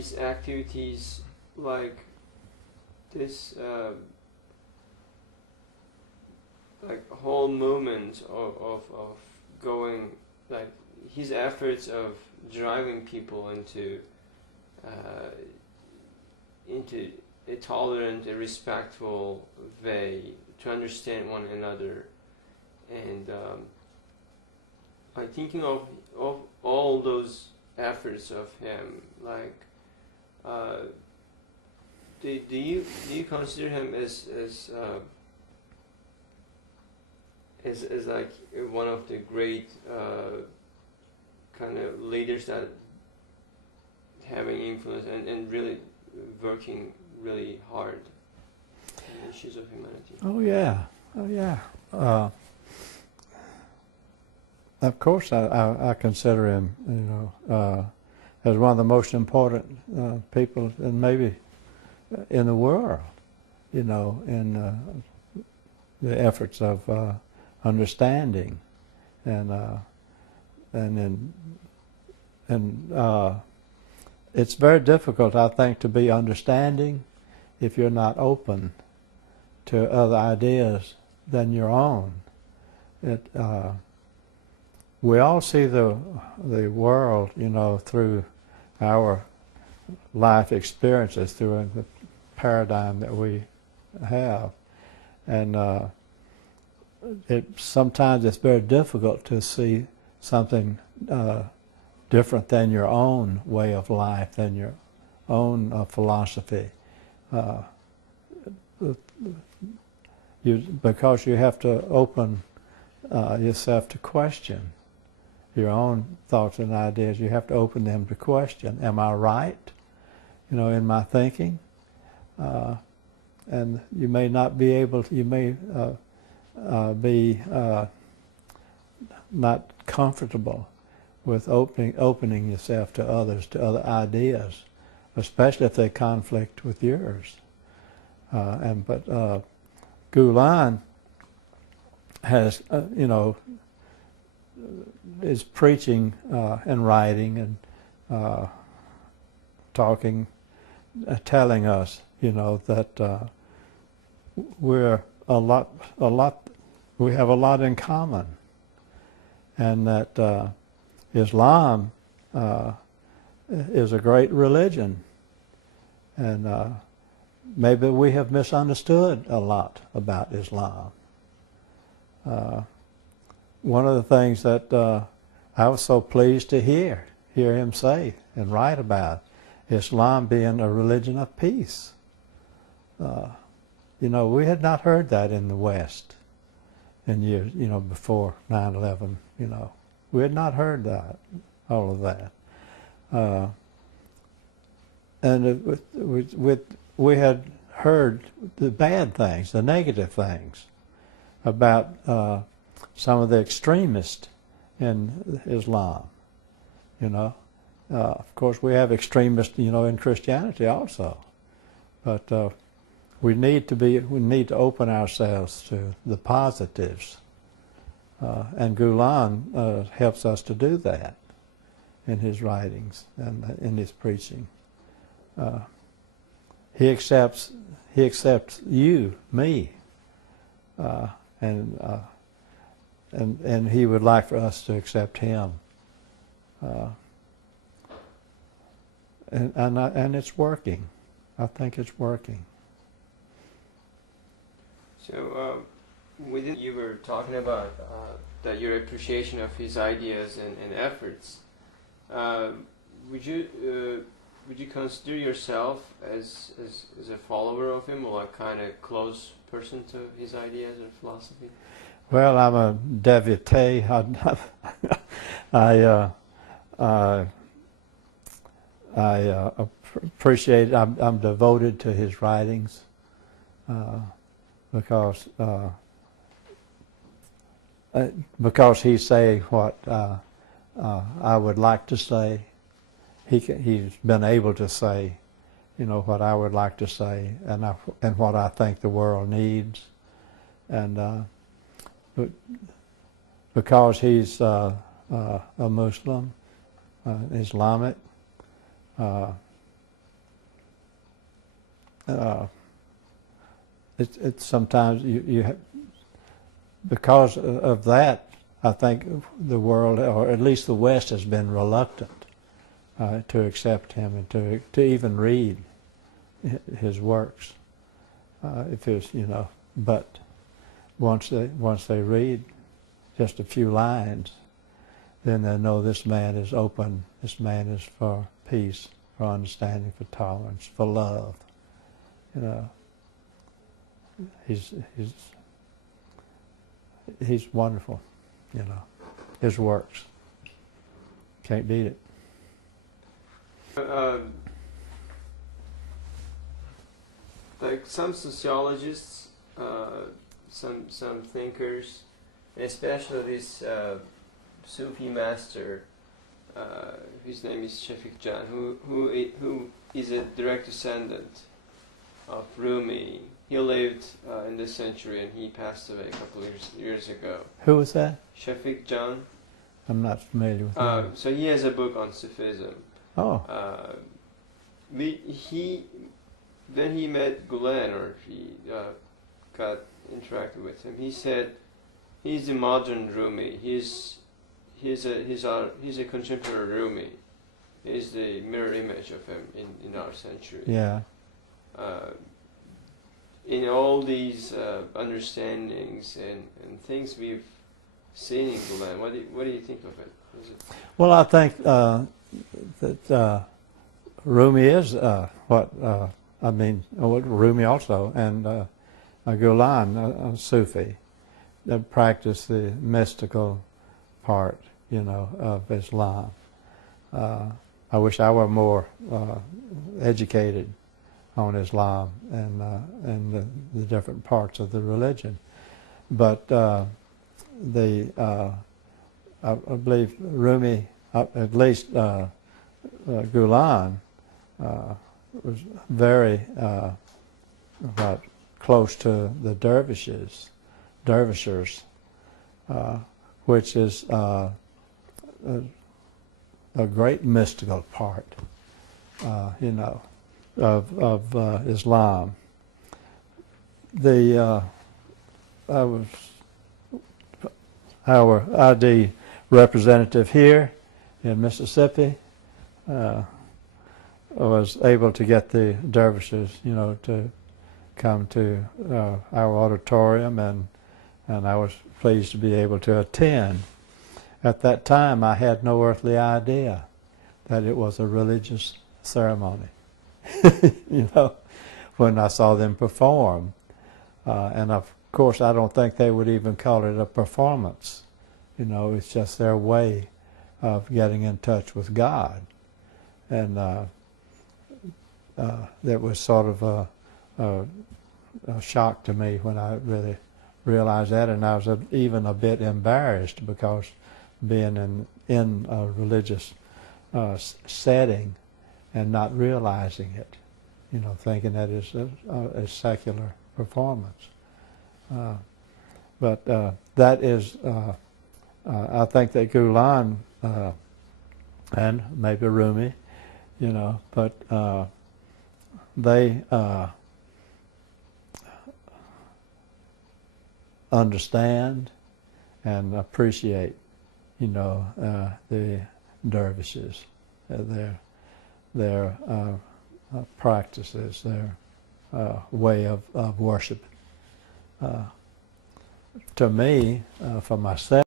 these activities, like this like whole movement of going, like his efforts of driving people into a tolerant, a respectful way to understand one another, and I'm thinking of all those efforts of him. Like, do you consider him as like one of the great kind of leaders that having influence and really working really hard on the issues of humanity? Oh yeah, oh yeah. Of course, I consider him, as one of the most important people, and maybe in the world, in the efforts of understanding, and it's very difficult, I think, to be understanding if you're not open to other ideas than your own. We all see the world, through our life experiences, through the paradigm that we have, and sometimes it's very difficult to see something different than your own way of life, than your own philosophy, because you have to open yourself to question your own thoughts and ideas. You have to open them to question. Am I right, in my thinking? And you may not be able to, you may be not comfortable with opening yourself to others, to other ideas, especially if they conflict with yours. But Gulen has, is preaching and writing and talking, telling us, that we're we have a lot in common, and that Islam is a great religion, and maybe we have misunderstood a lot about Islam. One of the things that I was so pleased to hear him say and write about, Islam being a religion of peace. We had not heard that in the West in years, before 9/11. We had not heard that, all of that, and we had heard the bad things, the negative things about some of the extremists in Islam. Of course, we have extremists, in Christianity also, but we need to open ourselves to the positives, and Gulen helps us to do that in his writings and in his preaching. He accepts you, me, and he would like for us to accept him. And it's working. I think it's working. So, you were talking about that your appreciation of his ideas and efforts. Would you consider yourself as a follower of him, or a kind of close person to his ideas or philosophy? Well, I'm a devotee. I appreciate. I'm devoted to his writings because he say what I would like to say. He's been able to say, what I would like to say, and what I think the world needs, and because he's a Muslim, Islamic, it's sometimes you have, because of that, I think the world, or at least the West, has been reluctant to accept him and to even read his works. If it's, but once they read just a few lines, then they know this man is open. This man is for peace, for understanding, for tolerance, for love. He's wonderful. His works. Can't beat it. Like some sociologists, some thinkers, especially this Sufi master, his name is Shafik Jan, who is a direct descendant of Rumi. He lived in this century and he passed away a couple of years ago. Who was that? Shafik Jan. I'm not familiar with him. So he has a book on Sufism. Oh. When he met Gulen, or he got interacted with him, he said he's the modern Rumi. He's a contemporary Rumi. He's the mirror image of him in our century. Yeah. In all these understandings and things we've seen in Gulen, what do you think of it? Well, I think that Rumi is Rumi also, and Gulen, a Sufi, that practice the mystical part, of Islam. I wish I were more educated on Islam and the different parts of the religion, but I believe Rumi, at least Gulen, was very close to the dervishers, which is a great mystical part, of Islam. Our ID representative here in Mississippi was able to get the dervishes, to come to our auditorium, and I was pleased to be able to attend. At that time, I had no earthly idea that it was a religious ceremony, when I saw them perform. And of course, I don't think they would even call it a performance. It's just their way of getting in touch with God. And that was sort of a shock to me when I really realized that, and I was even a bit embarrassed, because being in a religious setting and not realizing it, thinking that it's a secular performance. But that is, I think that Gulen and maybe Rumi, but they understand and appreciate, the dervishes, their practices, their way of worship. To me, for myself,